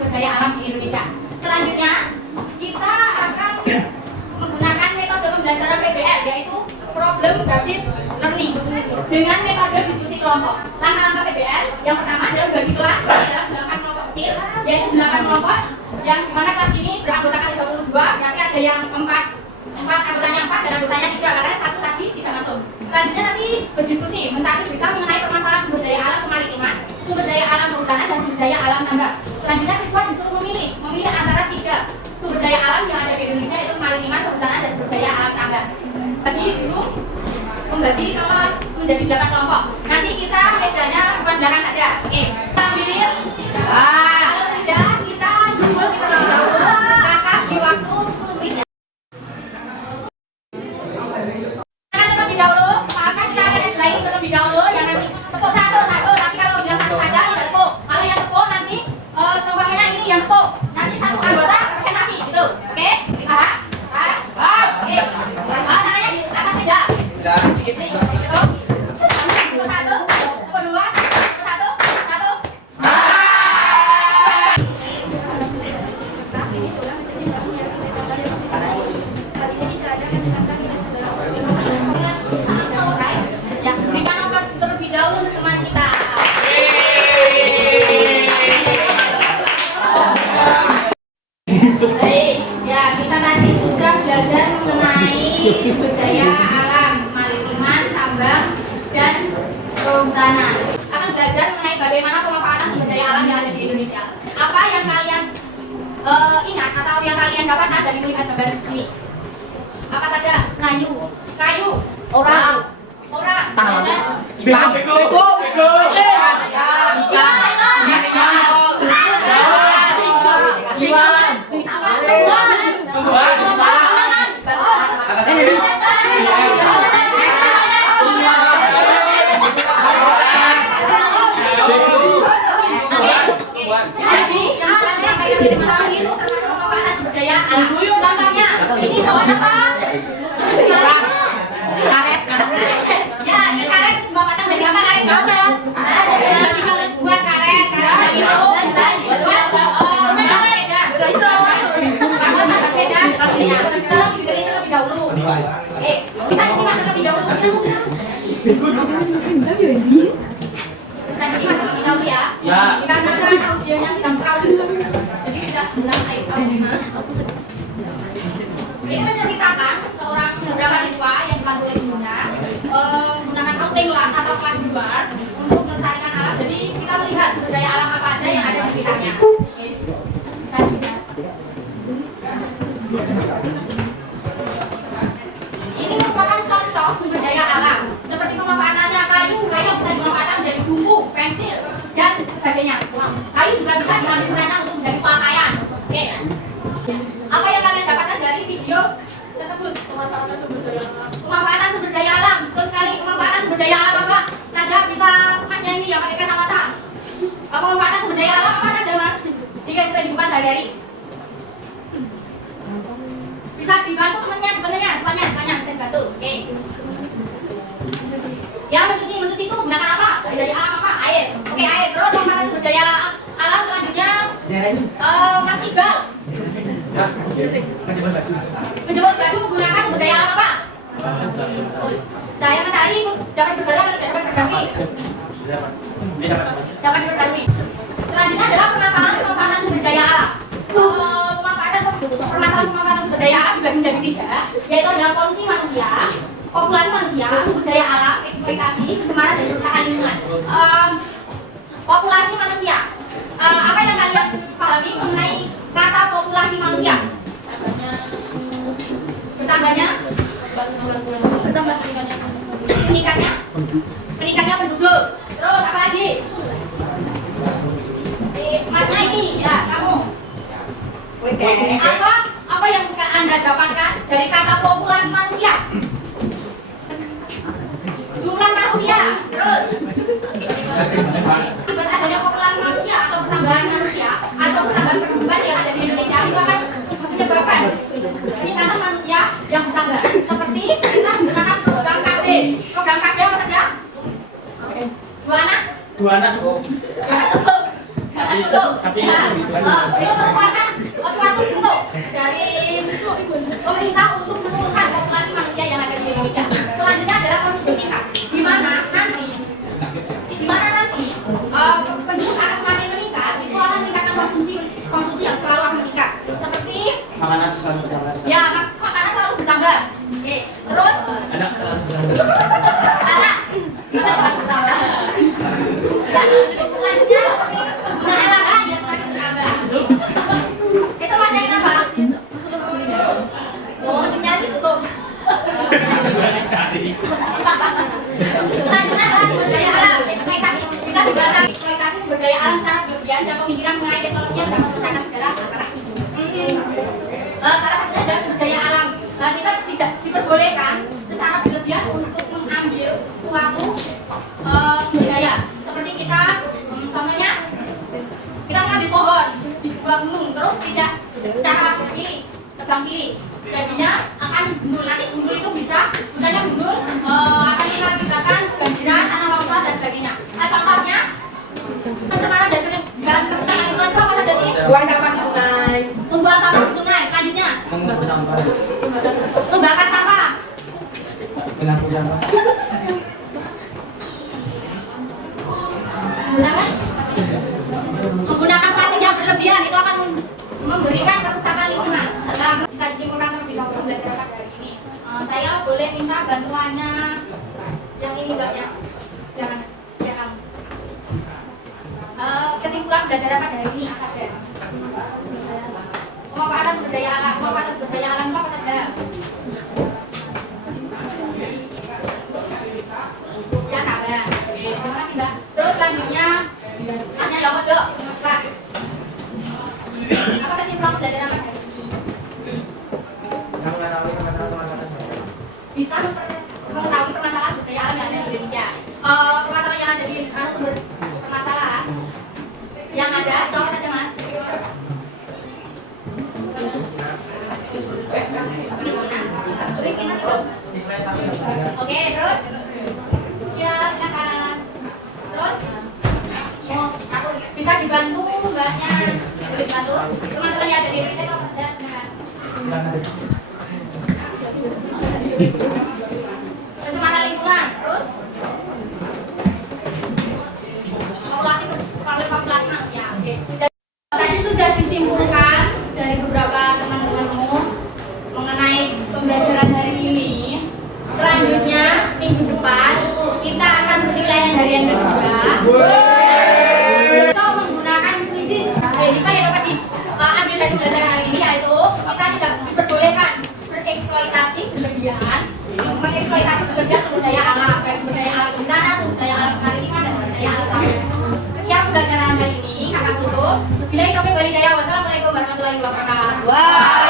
sumber daya alam di Indonesia. Selanjutnya, kita akan menggunakan metode pembelajaran PBL, yaitu Problem Based Learning, dengan metode diskusi kelompok. Langkah-langkah PBL yang pertama adalah bagi kelas dalam 8 kelompok kecil, yaitu 8 kelompok yang dimana kelas ini beranggotakan 22, berarti ada yang 4 anggotanya 4 dan anggotanya 3, karena satu tadi tidak masuk. Selanjutnya nanti berdiskusi, mencari berita mengenai permasalahan sumber daya alam kemaritiman, sumber daya alam kehutanan, dan sumber daya alam tambang. Selanjutnya siswa disuruh memilih antara 3 sumber daya alam yang ada di Indonesia, yaitu kemaritiman, kehutanan, dan sumber daya alam tambang. Tadi dulu membagi kelas menjadi 8 kelompok. Nanti kita mejanya depan belakang saja. Oke, sambil kalau sudah kita diskusi terlebih dahulu, maka di waktu 10 menit. Terlebih dahulu, maka kita akan slide terlebih dahulu yang nanti tepuk satu, tapi kalau bilang satu saja tidak tepuk. Kalau yang tepuk nanti seumpamanya ini yang tepuk, nanti satu anggota presentasi gitu. Oke? Oke. Tangannya di atas meja. Tepuk satu, tepuk dua, tepuk satu. Ya, berikan ongkos terlebih dahulu untuk teman kita. Baik, ya kita tadi sudah belajar mengenai sumber daya alam, kemaritiman, tambang, dan kehutanan. Akan belajar mengenai bagaimana pemanfaatan sumber daya alam yang ada di Indonesia. Apa yang kalian ingat atau yang kalian dapat dari melihat gambar ini? Apa saja? Kayu, orang, bego, jadi yang kalian itu termasuk pemanfaatan sumber daya alam. Contohnya, ini pohon apa? Karet. Ya, ini karet itu pemanfaatan dari apa? Karet. Buat karet itu bisa buat sepeda. Tolong didengerin terlebih dahulu. Bisa disimak terlebih dahulu. Bisa disimak terlebih dahulu ya. Dikarenakan audionya sedang crowded, jadi tidak sedang ini menceritakan seorang beberapa siswa yang dibantu oleh gurunya menggunakan outing kelas atau kelas di luar untuk melestarikan alam. Jadi kita melihat sumber daya alam apa aja yang ada di sekitarnya. Bisa dilihat. Ini merupakan contoh sumber daya alam seperti pemanfaatannya kayu bisa dimanfaatkan menjadi bumbu, pensil, dan sebagainya. Kayu juga bisa diambil sana untuk menjadi pakaian. Oke. Apa yang kalian dapatkan dari video tersebut? Pemanfaatan sumber daya alam. Betul sekali. Pemanfaatan sumber daya alam apa saja bisa Masnya ini yang pakai kacamata. Pemanfaatan sumber daya alam apa saja Mas? Jika bisa dibuka sehari-hari. Bisa dibantu temannya depannya bisa dibantu. Oke. Yang mencuci itu menggunakan apa? Dari alam apa? Air. Oke, air. Terus pemanfaatan sumber daya alam selanjutnya Mas Iqbal. Menjemur baju menggunakan sumber daya alam apa? Cahaya matahari dapat bergerak atau tidak dapat bergawi? Dapat bergawi. Selanjutnya adalah pemanfaatan sumber daya alam. Permasalahan pemanfaatan sumber daya alam dibagi menjadi 3, yaitu adalah polusi manusia, populasi manusia, sumber daya alam, eksploitasi, pencemaran dan kerusakan lingkungan. Populasi manusia. Apa yang kalian pahami mengenai kata populasi manusia? Bertambahnya meningkatnya penduduk. Terus apa lagi? Masnya ini ya kamu. Apa yang Anda dapatkan dari kata populasi manusia? Jumlah manusia. Terus adanya populasi manusia atau pertambahan manusia atau pertambahan penduduk yang ada di Indonesia itu akan menyebabkan peningkatan manusia yang bertambah. Seperti kita menggunakan program KB. Program KB apa saja? Dua anak cukup. dulu. Itu merupakan suatu bentuk dari pemerintah untuk menurunkan populasi manusia yang ada di Indonesia. Selanjutnya adalah konsumsi meningkat, di mana nanti penduduk akan semakin meningkat, itu akan meningkatkan konsumsi yang selalu akan meningkat. Seperti makanan selalu bertambah. Ya, makanan selalu bertambah. Oke, terus Anak selalu bertambah. anak bertambah. Selanjutnya seperti penggunaan lahan yang semakin bertambah. Itu panjangin apa? Oh, sebenarnya ditutup. Selanjutnya adalah sumber daya alam, eksploitasi. Bisa dibatasi eksploitasi sumber daya alam secara berlebihan dan pemikiran mengenai teknologi yang dapat meningkatkan segala masalah hidup. Salah satunya adalah sumber daya alam. Nah, kita tidak diperbolehkan secara berlebihan untuk mengambil suatu sumber daya. Seperti kita, contohnya kita mengambil pohon di sebuah gunung, terus tidak secara pilih, tebang pilih. Jadinya akan gundul, nanti gundul itu bisa, misalnya gundul akan mengakibatkan kebanjiran, tanah longsor dan sebagainya. Nah, contohnya pencemaran dan kerusakan lingkungan itu apa saja sih? Buang sampah di sungai. Membuang sampah di sungai. Selanjutnya Mengumpul sampah. membakar sampah. Mengangkut sampah. Menggunakan plastik yang berlebihan itu akan memberikan kerusakan lingkungan. Nah, bisa disimpulkan terlebih dahulu belajar pada hari ini. Saya boleh minta bantuannya yang ini mbaknya. Jangan, ya kamu. Kesimpulan belajar pada hari ini apa saja? Pemanfaatan sumber daya alam. Pemanfaatan sumber daya alam itu apa saja? Ya, kabar. Terima kasih mbak. Terus selanjutnya tanya yang ojo. Nah, apa kesimpulan belajar pada hari ini? Bisa mengetahui permasalahan sumber daya alam yang ada di Indonesia. Permasalahan yang ada di sumber permasalahan yang ada itu apa saja mas? Kemiskinan itu. Oke, terus? Ya, silakan. Terus? Oh, aku bisa dibantu mbaknya? Boleh dibantu? Permasalahan yang ada di Indonesia itu apa saja? Silakan. Pencemaran lingkungan, terus populasi manusia. Oke. Tadi sudah disimpulkan dari beberapa teman-temanmu mengenai pembelajaran hari ini. Selanjutnya minggu depan kita akan penilaian harian kedua. Kita menggunakan krisis. Lima yang dapat diambil dari pembelajaran hari ini yaitu kita tidak diperbolehkan bereksploitasi berlebihan, mengeksploitasi berlebihan sumber daya alam, baik sumber daya alam udara, sumber daya alam kemaritiman dan sumber daya alam lain. Sekian pembelajaran hari ini, kakak tutup. Bila itu kembali daya, wassalamualaikum warahmatullahi wabarakatuh.